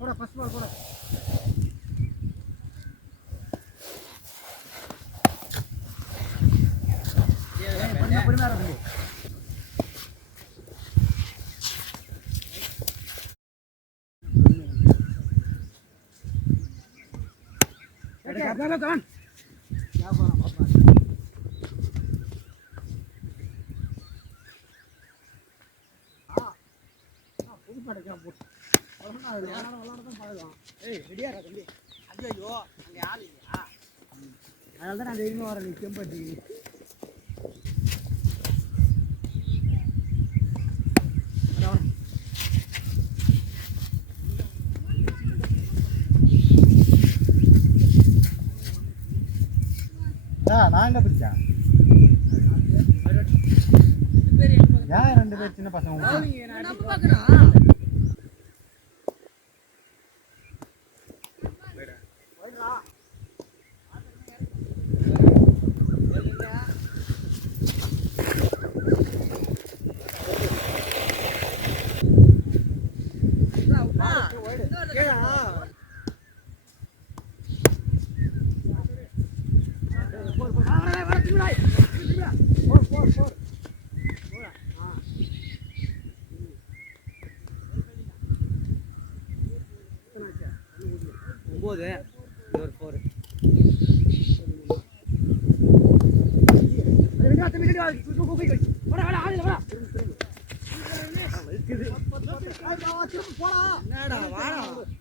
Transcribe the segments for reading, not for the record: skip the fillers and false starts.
போட first ball போட. பொறுமையா இருக்கு. அதனால தான் நான் தைரியமாக வரேன். நீ செம்பட்டி நான் எங்க பிடிச்சேன். ஏன் 2 பேர் சின்ன பசங்க போது ஒரு 4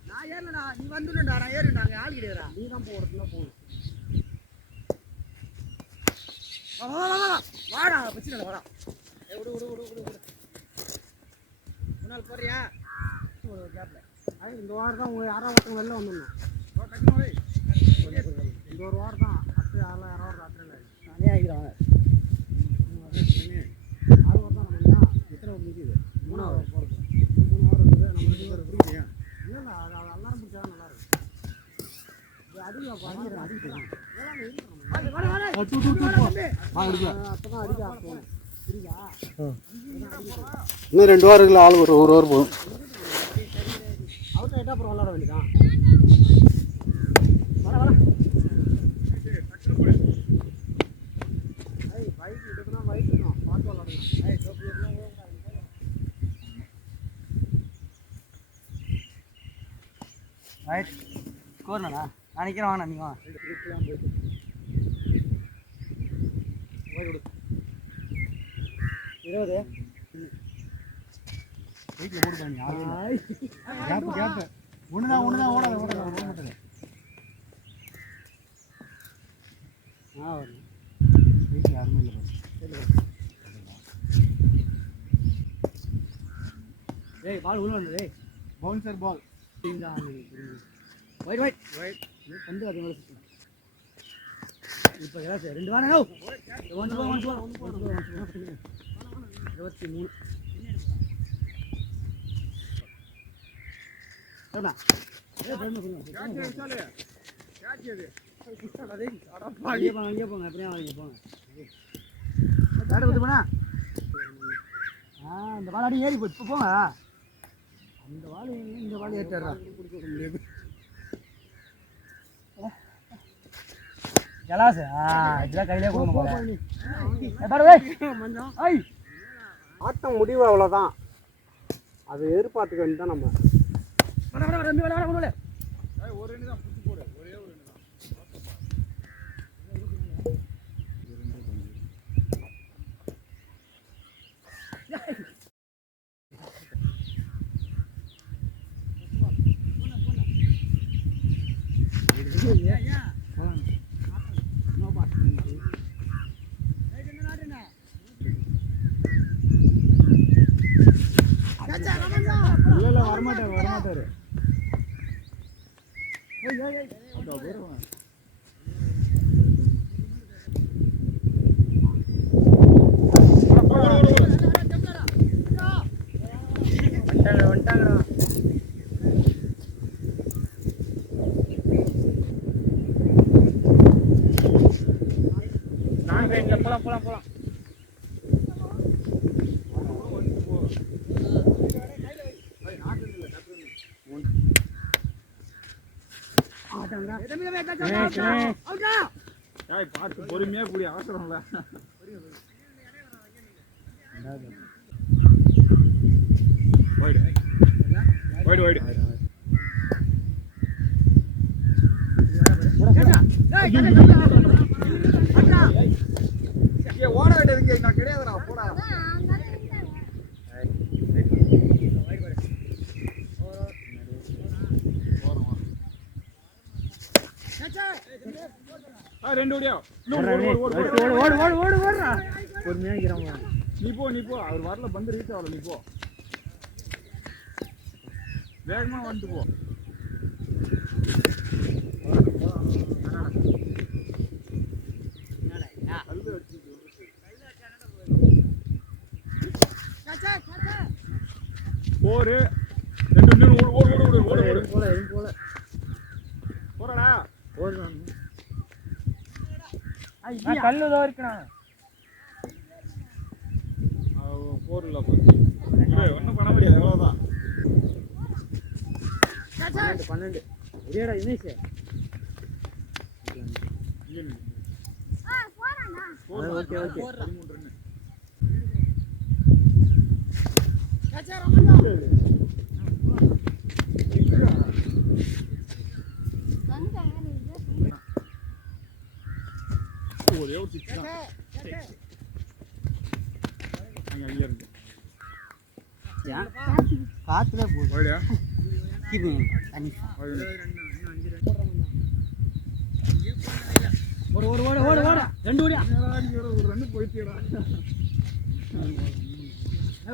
நான் ஏறலடா, நீ வந்துடா, நான் ஏறிட்டாங்க ஆள் கிடையாதுடா. நீ தான் போறதுல போகணும். வாடா பிரச்சனை வாடா. விடு விடு விடு விடு விடு. முன்னால் போறியா? கேப்ல இந்த வாரம் தான் உங்க யாராவது ஒருத்தவங்க வெளில வந்துடணும். இந்த ஒரு வாரம் தான். அடுத்து யாராவது ராத்திரி நானே ஆகிக்கிறேன். 6 வாரம் தான். நம்ம எத்தனை முடிக்குது? 3 வாரம் போகிறது. 3 வாரம் இருக்குது. நம்ம 2 வாரம் பிடிக்கலையா? இல்லை இல்லை, அது எல்லாரும் பிடிச்சா நல்லா இருக்கும். அப்பதான் அடிக்க இன்னும் 2 வாரம் இருக்குல்ல. ஆள் ஒரு வாரம் போதும். அவுட் ஆகிட்டா அப்புறம் விளாட வேண்டியதான். வர வர பைக் எடுக்கணும், பைக்கணும் பார்த்து விளாடணும். ரைட் ஸ்கோர்ண்ணா நான் நிற்கிறேன். வாங்கண்ணா நீங்கள் வாங்க. போய் 20 வீட்டில் போட்டு கேப்பு கேப்பு ஒன்று தான் ஓடாது ஓட மாட்டேது. வீட்டில் யாருமே இல்லை. ஏய் பால் உள்ள வந்தது. பவுன்சர் பால். ஒயிட் ஒயிட் ஒயிட் வந்து அது மேலே சுற்றணும். இப்போ எல்லாம் சார் 2 வாரம் 23 அங்கே போங்க. எப்படியா வாங்க போங்க. இந்த வாழை அடி ஏறி போய் இப்போ போங்க. அந்த வாழை இந்த வாழை ஏற்றாரா கொடுக்க முடியாது. ஜலாசு இதெல்லாம் கையிலே கொடுக்கணும். ஆட்டம் முடிவு அவ்வளோதான். அது எதிர்பார்த்துக்க வேண்டியதான் நம்ம. இல்லை வரமாட்டார். போலாம். ஏய் பார்த்து பொறுமையா கூடிய அவசரம் இல்ல. வைடு வைடு வைடு ஏய் ஓட வேண்டியதுக்கு நான் கிடையாதுடா போடா. ரெண்டு ஓடியா நீ போ அவர் வரல பந்து ரீச் ஆகல நீ போ வேகமா வந்துட்டு போ. போரு ரெண்டு போறடா கல்லு தான் இருக்கணும் போர்ல ஒன்றும் பண்ண முடியாது எவ்வளோதான் 12 ஒரேடா இனேஷ் ஓகே ஓகே 13 ரன் ஒரே ஒரு சிக்ஸ் தான் அங்கே இருக்கு காத்துல போயிடா ரெண்டு ஓடியா ஒரு ரன்னு போயிட்டா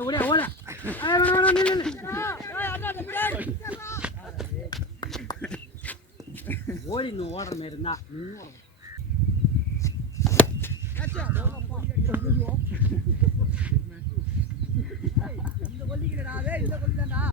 ஓடியா ஓட ஓடி இன்னும் ஓடுற மாதிரி இருந்தா